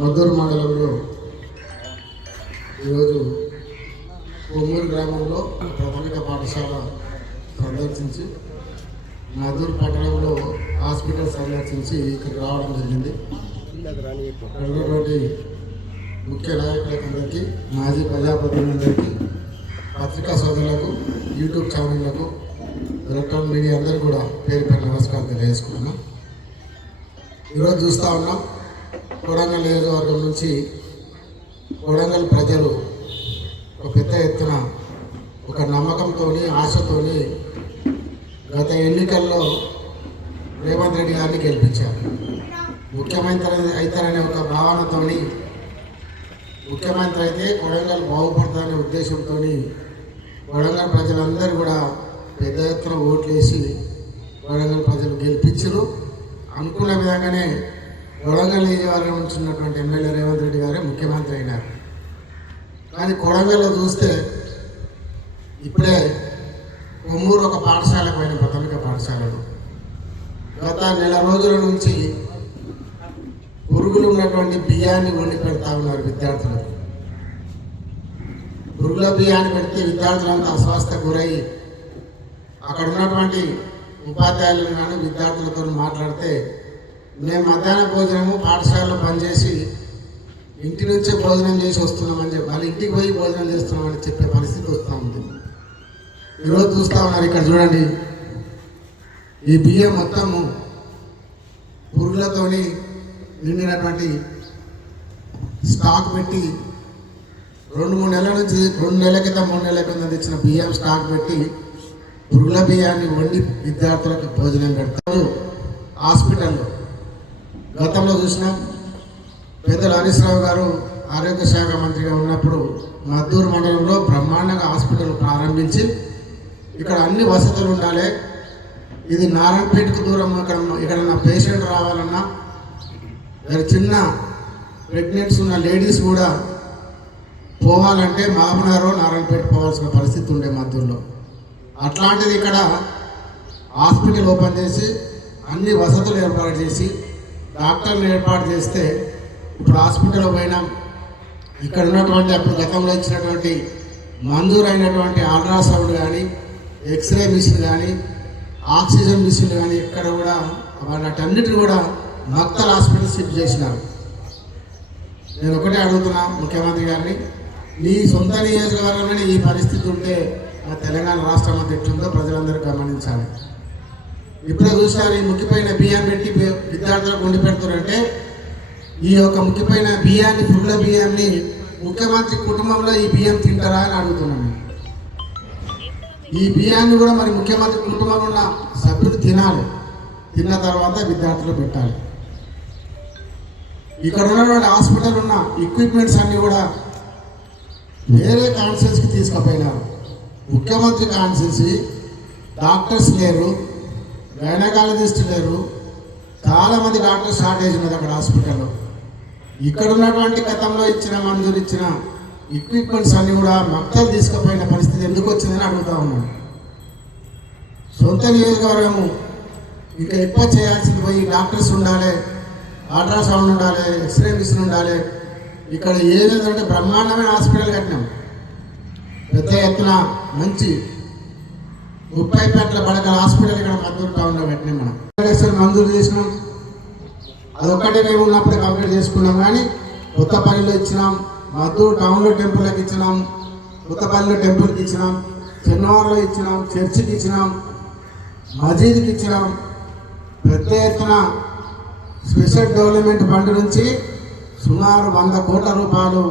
మద్దూరు మండలంలో ఈరోజు కొమ్మూరు గ్రామంలో ప్రాథమిక పాఠశాల సందర్శించి మద్దూరు పట్టణంలో హాస్పిటల్ సందర్శించి ఇక్కడికి రావడం జరిగింది. ఉన్నటువంటి ముఖ్య నాయకులందరికీ మాజీ ప్రజాప్రతినిధులందరికీ పత్రికా సోదరులకు యూట్యూబ్ ఛానళ్ళకు ఎలక్ట్రానిక్ మీడియా అందరూ కూడా పేరు పేరు నమస్కారం తెలియజేసుకుంటున్నాం. ఈరోజు చూస్తూ ఉన్నాం. కొడంగల్ నియోజకవర్గం నుంచి కొడంగల్ ప్రజలు ఒక పెద్ద ఎత్తున ఒక నమ్మకంతో ఆశతోని గత ఎన్నికల్లో రేవంత్ రెడ్డి గారిని గెలిపించారు. ముఖ్యమంత్రి అవుతారనే ఒక భావనతోని ముఖ్యమంత్రి అయితే కొడంగల్ బాగుపడతారనే ఉద్దేశంతో కొడంగల్ ప్రజలందరూ కూడా పెద్ద ఎత్తున ఓట్లేసి కొడంగల్ ప్రజలు గెలిపించరు. అనుకున్న విధంగానే కొడంగల్ నియోజకవర్గం నుంచి ఉన్నటువంటి ఎమ్మెల్యే రేవంత్ రెడ్డి గారే ముఖ్యమంత్రి అయినారు. కానీ కొడంగల్లో చూస్తే ఇప్పుడే కొమ్మూరు ఒక పాఠశాల పోయిన ప్రాథమిక పాఠశాలలో గత నెల రోజుల నుంచి పురుగులు ఉన్నటువంటి బియ్యాన్ని వండి పెడతా ఉన్నారు విద్యార్థులకు. పురుగుల బియ్యాన్ని పెడితే విద్యార్థులంతా అస్వస్థ గురై అక్కడ ఉన్నటువంటి ఉపాధ్యాయులను కానీ విద్యార్థులతో మాట్లాడితే మేము మధ్యాహ్న భోజనము పాఠశాలలో పనిచేసి ఇంటి నుంచే భోజనం చేసి వస్తున్నామని చెప్పి వాళ్ళ ఇంటికి పోయి భోజనం చేస్తున్నామని చెప్పే పరిస్థితి వస్తూ ఉంది. ఈరోజు చూస్తూ ఉన్నారు ఇక్కడ చూడండి. ఈ బియ్యం మొత్తము పురుగులతోని నిండినటువంటి స్టాక్ పెట్టి రెండు మూడు నెలల నుంచి రెండు నెలల క్రితం మూడు నెలల క్రితం తెచ్చిన బియ్యం స్టాక్ పెట్టి పురుగుల బియ్యాన్ని వండి విద్యార్థులకు భోజనం పెడతారు. హాస్పిటల్లో గతంలో చూసినాం పెద్దలు హరీష్ రావు గారు ఆరోగ్య శాఖ మంత్రిగా ఉన్నప్పుడు మద్దూరు మండలంలో బ్రహ్మాండంగా హాస్పిటల్ ప్రారంభించి ఇక్కడ అన్ని వసతులు ఉండాలి. ఇది నారాయణపేటకు దూరం ఇక్కడ ఇక్కడ నా పేషెంట్ రావాలన్నా లేదా చిన్న ప్రెగ్నెంట్స్ ఉన్న లేడీస్ కూడా పోవాలంటే మామనారో నారాయణపేట పోవాల్సిన పరిస్థితి ఉండే మధ్యలో అట్లాంటిది ఇక్కడ హాస్పిటల్ ఓపెన్ చేసి అన్ని వసతులు ఏర్పాటు చేసి డాక్టర్లు ఏర్పాటు చేస్తే ఇప్పుడు హాస్పిటల్ పోయినాం. ఇక్కడ ఉన్నటువంటి అప్పుడు గతంలో ఇచ్చినటువంటి మంజూరైనటువంటి అల్ట్రాసౌండ్ కానీ ఎక్స్రే మిషన్ కానీ ఆక్సిజన్ మిషన్ కానీ ఇక్కడ కూడా వాటన్నిటిని కూడా మక్తల్ హాస్పిటల్ షిఫ్ట్ చేసినారు. నేను ఒకటే అడుగుతున్నా ముఖ్యమంత్రి గారిని నీ సొంత నియోజకవర్గంలోనే ఈ పరిస్థితి ఉంటే తెలంగాణ రాష్ట్రం అంతా ఎట్లుందో ప్రజలందరూ గమనించాలి. ఇప్పుడే చూసారు ఈ ముక్కిపోయిన బియ్యం పెట్టి విద్యార్థులకు వండి పెడుతున్నారంటే ఈ యొక్క ముక్కిపోయిన బియ్యాన్ని పుల్ల బియ్యాన్ని ముఖ్యమంత్రి కుటుంబంలో ఈ బియ్యం తింటారా అని అడుగుతున్నాను. ఈ బియ్యాన్ని కూడా మరి ముఖ్యమంత్రి కుటుంబంలో ఉన్న సభ్యులు తినాలి. తిన్న తర్వాత విద్యార్థులు పెట్టాలి. ఇక్కడ ఉన్నటువంటి హాస్పిటల్ ఉన్న ఎక్విప్మెంట్స్ అన్నీ కూడా వేరే కాన్సెన్స్కి తీసుకుపోయినారు. ముఖ్యమంత్రి కాన్సెన్సీ డాక్టర్స్ లేరు. గైనకాలజిస్ట్ లేరు చాలామంది డాక్టర్స్ షార్టేజ్ ఉన్నది అక్కడ హాస్పిటల్లో. ఇక్కడ ఉన్నటువంటి గతంలో ఇచ్చిన మంజూరు ఇచ్చిన ఎక్విప్మెంట్స్ అన్ని కూడా మక్తలు తీసుకుపోయిన పరిస్థితి ఎందుకు వచ్చిందని అడుగుతా ఉన్నాను. సొంత నియోజకవర్గము ఇంకా ఎక్కువ చేయాల్సింది పోయి డాక్టర్స్ ఉండాలి అల్ట్రాసౌండ్ ఉండాలి ఎక్స్రే మిషన్ ఉండాలి. ఇక్కడ ఏదంటే బ్రహ్మాండమైన హాస్పిటల్ కట్టినాం. పెద్ద ఎత్తున మంచి ముప్పై పేట్ల పడకల హాస్పిటల్ ఇక్కడ మద్దూరు టౌన్లో పెట్టినాం మనం. లక్షలు మంజూరు చేసినాం. అదొక్కటే మేము ఉన్నప్పుడు కంప్లీట్ చేసుకున్నాం కానీ కొత్తపల్లిలో ఇచ్చినాం. మద్దూరు టౌన్లో టెంపుల్కి ఇచ్చినాం. కొత్తపల్లిలో టెంపుల్కి ఇచ్చినాం. చెన్నవారులో ఇచ్చినాం. చర్చికి ఇచ్చినాం. మజీద్కి ఇచ్చినాం. పెద్ద ఎత్తున స్పెషల్ డెవలప్మెంట్ ఫండ్ నుంచి సుమారు వంద కోట్ల రూపాయలు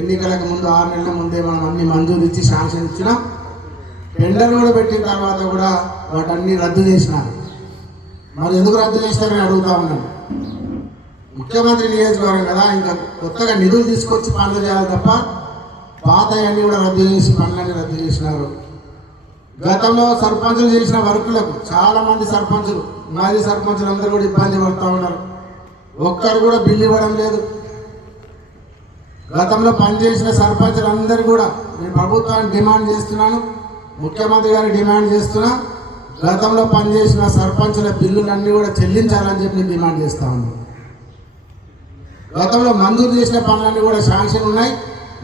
ఎన్నికలకు ముందు ఆరు నెలల ముందే మనం అన్ని మంజూరు ఇచ్చి శాంక్షన్ ఇచ్చినాం. టెండర్ కూడా పెట్టిన తర్వాత కూడా వాటన్ని రద్దు చేసినారు. మరి ఎందుకు రద్దు చేస్తారని అడుగుతా ఉన్నాను. ముఖ్యమంత్రి నియోజకవర్గం కదా ఇంకా కొత్తగా నిధులు తీసుకొచ్చి పనులు చేయాలి తప్ప పాత అన్నీ కూడా రద్దు చేసి పనులన్నీ రద్దు చేసినారు. గతంలో సర్పంచులు చేసిన వర్కులకు చాలా మంది సర్పంచులు మాజీ సర్పంచులు అందరూ కూడా ఇబ్బంది పడుతూ ఉన్నారు. ఒక్కరు కూడా బిల్లు ఇవ్వడం లేదు. గతంలో పనిచేసిన సర్పంచులు అందరూ కూడా నేను ప్రభుత్వాన్ని డిమాండ్ చేస్తున్నాను. ముఖ్యమంత్రి గారు డిమాండ్ చేస్తున్నా గతంలో పనిచేసిన సర్పంచుల బిల్లులన్నీ కూడా చెల్లించాలని చెప్పి నేను డిమాండ్ చేస్తా ఉన్నాను గతంలో మంజూరు చేసిన పనులన్నీ కూడా శాంక్షన్ ఉన్నాయి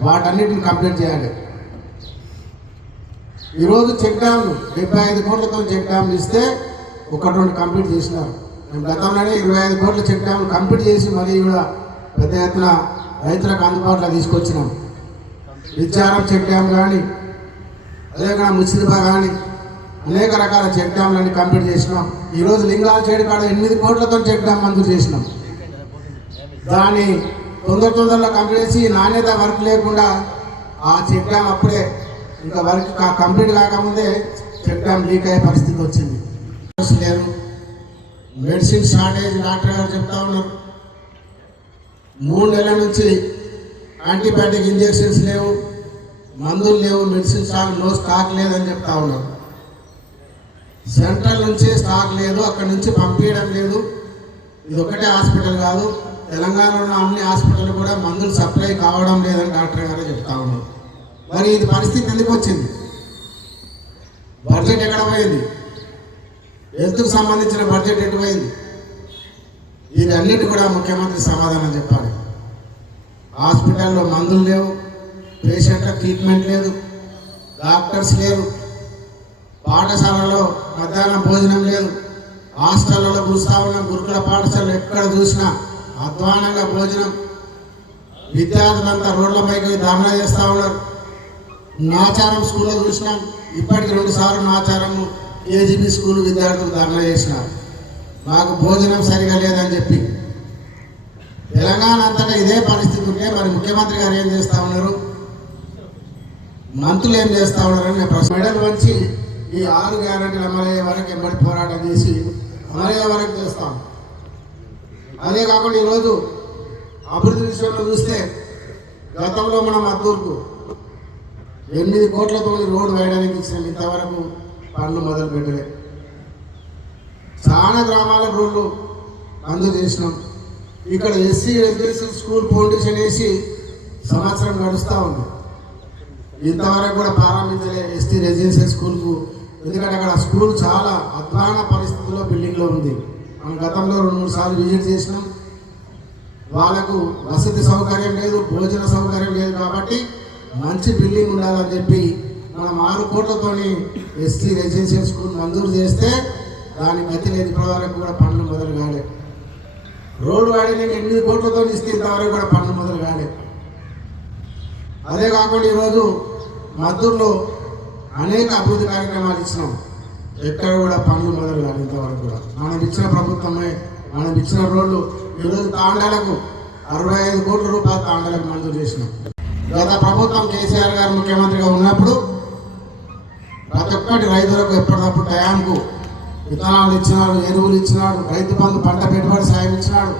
వాటన్నిటిని కంప్లీట్ చేయాలి. ఈరోజు చెక్ డ్యామ్లు డెబ్బై ఐదు కోట్లతో చెక్ డ్యామ్లు ఇస్తే ఒకటి రెండు కంప్లీట్ చేసినారు. మేము గతంలోనే ఇరవై ఐదు కోట్ల చెక్ డ్యామ్లు కంప్లీట్ చేసి మరీ కూడా పెద్ద ఎత్తున రైతులకు అందుబాటులో తీసుకొచ్చినాం. విచారం చెక్ డ్యామ్ కానీ అదేవిధంగా ముసిరిబా కానీ అనేక రకాల చెక్ డ్యామ్లన్నీ కంప్లీట్ చేసినాం. ఈరోజు లింగాల చేడు కాడ ఎనిమిది కోట్లతో చెక్ డ్యామ్ మంజూరు చేసినాం. దాన్ని తొందర తొందరలో కంప్లీట్ చేసి నాణ్యత వర్క్ లేకుండా ఆ చెక్ డ్యామ్ అప్పుడే ఇంకా వర్క్ కంప్లీట్ కాకముందే చెక్ డ్యామ్ లీక్ అయ్యే పరిస్థితి వచ్చింది. లేదు మెడిసిన్ షార్టేజ్ డాక్టర్ గారు చెప్తా ఉన్నారు. మూడు నెలల నుంచి యాంటీబయాటిక్ ఇంజెక్షన్స్ లేవు. మందులు లేవు మెడిసిన్ స్టాక్ నో స్టాక్ లేదని చెప్తా ఉన్నారు. సెంట్రల్ నుంచి స్టాక్ లేదు అక్కడి నుంచి పంపించడం లేదు. ఇది ఒకటే హాస్పిటల్ కాదు. తెలంగాణలో అన్ని హాస్పిటల్ కూడా మందులు సప్లై కావడం లేదని డాక్టర్ గారు చెప్తా ఉన్నారు. మరి ఇది పరిస్థితి ఎందుకు వచ్చింది? బడ్జెట్ ఎక్కడ పోయింది? హెల్త్కు సంబంధించిన బడ్జెట్ ఎటు పోయింది? వీటన్నిటి కూడా ముఖ్యమంత్రి సమాధానం చెప్పాలి. హాస్పిటల్లో మందులు లేవు పేషెంట్ల ట్రీట్మెంట్ లేదు. డాక్టర్స్ లేరు. పాఠశాలలో మధ్యాహ్నం భోజనం లేదు. హాస్టళ్ళలో చూస్తా ఉన్నాం గురుకుల పాఠశాలలు ఎక్కడ చూసినా అధ్వానంగా భోజనం. విద్యార్థులంతా రోడ్లపైకి పైకి ధర్నా చేస్తూ ఉన్నారు. నాచారం స్కూల్లో చూసినాం. ఇప్పటికి రెండు సార్లు నాచారం ఏజీబీ స్కూల్ విద్యార్థులు ధర్నా చేసినారు. మాకు భోజనం సరిగా లేదని చెప్పి. తెలంగాణ అంతటా ఇదే పరిస్థితి ఉంటే మరి ముఖ్యమంత్రి గారు ఏం చేస్తూ ఉన్నారు? మంత్రులు ఏం చేస్తా ఉన్నారని నేను ప్రశ్న మెడల్ వంచి ఈ ఆరు గ్యారెంటీలు అమలయ్యే వరకు ఎంబడి పోరాటం చేసి అమలయ్యే వరకు చేస్తాం. అదే కాకుండా ఈరోజు అభివృద్ధి విషయంలో చూస్తే గతంలో మనం మద్దూరుకు ఎనిమిది కోట్లతో రోడ్డు వేయడానికి ఇచ్చిన. ఇంతవరకు పనులు మొదలు పెట్టలే చాలా గ్రామాల రోడ్లు అందజేసినాం ఇక్కడ ఎస్సీ రెసిడెన్షియల్ స్కూల్ ఫౌండేషన్ వేసి సంవత్సరం గడుస్తూ ఉంది. ఇంతవరకు కూడా ప్రారంభించలేదు ఎస్టీ రెసిడెన్షియల్ స్కూల్కు. ఎందుకంటే అక్కడ స్కూల్ చాలా అధ్వాన పరిస్థితుల్లో బిల్డింగ్లో ఉంది. మనం గతంలో రెండు మూడు సార్లు విజిట్ చేసినాం. వాళ్ళకు వసతి సౌకర్యం లేదు భోజన సౌకర్యం లేదు కాబట్టి మంచి బిల్డింగ్ ఉండాలని చెప్పి మనం ఆరు కోట్లతోని ఎస్టీ రెసిడెన్షియల్ స్కూల్ మంజూరు చేస్తే దాని గతి లేని వరకు కూడా పనులు మొదలు కాలే. రోడ్డు వాడిని ఎనిమిది కోట్లతో ఇస్తే ఇంతవరకు కూడా పనులు మొదలు కాలే. అదే కాకుండా ఈరోజు మద్దూరులో అనేక అభివృద్ధి కార్యక్రమాలు ఇచ్చినాం. ఎక్కడ కూడా పనులు మొదలు కాదు ఇంతవరకు కూడా. మనం ఇచ్చిన ప్రభుత్వమే మనం ఇచ్చిన రోడ్లు. ఈరోజు తాండాలకు అరవై ఐదు కోట్ల రూపాయలు తాండాలకు మంజూరు చేసినాం. గత ప్రభుత్వం కేసీఆర్ గారు ముఖ్యమంత్రిగా ఉన్నప్పుడు ప్రతి ఒక్కటి రైతులకు ఎప్పటికప్పుడు టయాంకు విత్తనాలు ఇచ్చినాడు ఎరువులు ఇచ్చినాడు రైతు బంధు పంట పెట్టుబడి సాయం ఇచ్చినాడు.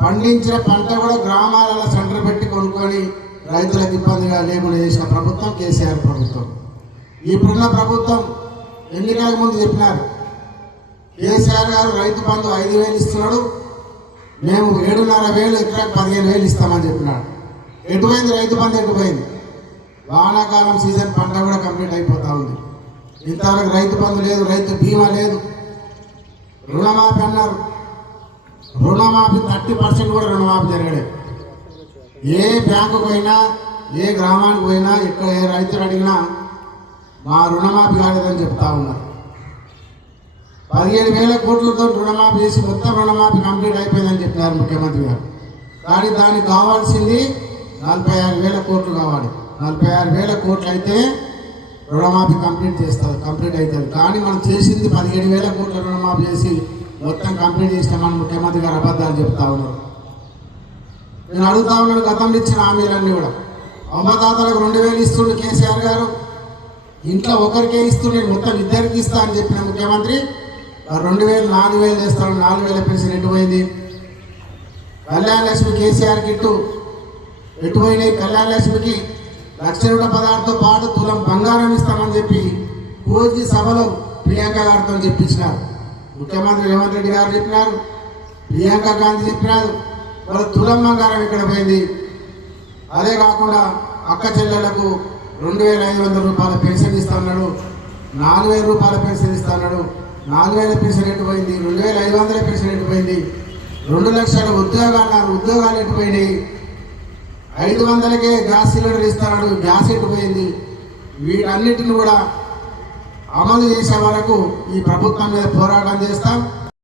పండించిన పంట కూడా గ్రామాలలో సెంటర్ పెట్టి కొనుక్కొని రైతులకు ఇబ్బందిగా లేకుండా చేసిన ప్రభుత్వం కేసీఆర్ ప్రభుత్వం. ఇప్పుడున్న ప్రభుత్వం ఎన్నికలకు ముందు చెప్పినారు. కేసీఆర్ గారు రైతు బంధు ఐదు వేలు ఇస్తున్నాడు. మేము ఏడున్నర వేలు ఎకరాకు పదిహేను వేలు ఇస్తామని చెప్పినాడు ఎటుపోయింది రైతు బంధు ఎటుపోయింది? వానాకాలం సీజన్ పంట కూడా కంప్లీట్ అయిపోతూ ఉంది. ఇంతవరకు రైతు బంధు లేదు రైతు బీమా లేదు. రుణమాఫీ అన్నారు. రుణమాఫీ థర్టీ పర్సెంట్ కూడా రుణమాఫీ జరగలేదు. ఏ బ్యాంకుకు పోయినా ఏ గ్రామానికి పోయినా ఎక్కడ ఏ రైతులు అడిగినా మా రుణమాఫీ కాలేదని చెప్తా ఉన్నారు. పదిహేడు వేల కోట్లతో రుణమాఫీ చేసి మొత్తం రుణమాఫీ కంప్లీట్ అయిపోయిందని చెప్పారు ముఖ్యమంత్రి గారు. కానీ దానికి కావాల్సింది నలభై ఆరు వేల కోట్లు కావాలి. నలభై ఆరు వేల కోట్లు అయితే రుణమాఫీ కంప్లీట్ చేస్తారు కంప్లీట్ అవుతుంది. కానీ మనం చేసింది పదిహేడు వేల కోట్ల రుణమాఫీ చేసి మొత్తం కంప్లీట్ చేసినామని ముఖ్యమంత్రి గారు అబద్ధాలు చెప్తా ఉన్నారు. నేను అడుగుతా ఉన్నాను గతంలో ఇచ్చిన హామీలన్నీ కూడా. అమ్మదాతలకు రెండు వేలు ఇస్తుండే కేసీఆర్ గారు. ఇంట్లో ఒకరికే ఇస్తుండే మొత్తం ఇద్దరికి ఇస్తా అని చెప్పిన ముఖ్యమంత్రి రెండు వేలు నాలుగు వేలు చేస్తాడు నాలుగు వేల పెన్షన్ ఎటు పోయింది? కళ్యాణ లక్ష్మి కేసీఆర్ కిట్టు ఎటు పోయినాయి? కళ్యాణ లక్ష్మికి లక్ష రూపాయల పదార్థంతో పాటు తులం బంగారం ఇస్తామని చెప్పి కోజీ సభలో ప్రియాంక గారితో చెప్పించినారు. ముఖ్యమంత్రి రేవంత్ రెడ్డి గారు చెప్పినారు. ప్రియాంక గాంధీ చెప్పినారు. మన తులం ఇక్కడ పోయింది? అదే కాకుండా అక్క చెల్లెలకు రెండు వేల ఐదు వందల రూపాయల పెన్షన్ ఇస్తున్నాడు నాలుగు వేల రూపాయల పెన్షన్ ఇస్తాడు నాలుగు వేల పెన్షన్ ఎటు పోయింది? రెండు వేల ఐదు వందల పెన్షన్ ఎటు పోయింది? రెండు లక్షల ఉద్యోగాలు ఉద్యోగాలు ఎటుపోయినాయి ఐదు వందలకే గ్యాస్ సిలిండర్ ఇస్తాడు గ్యాస్ ఎటుపోయింది వీటన్నిటిని కూడా అమలు చేసే వరకు ఈ ప్రభుత్వం మీద పోరాటం చేస్తాం.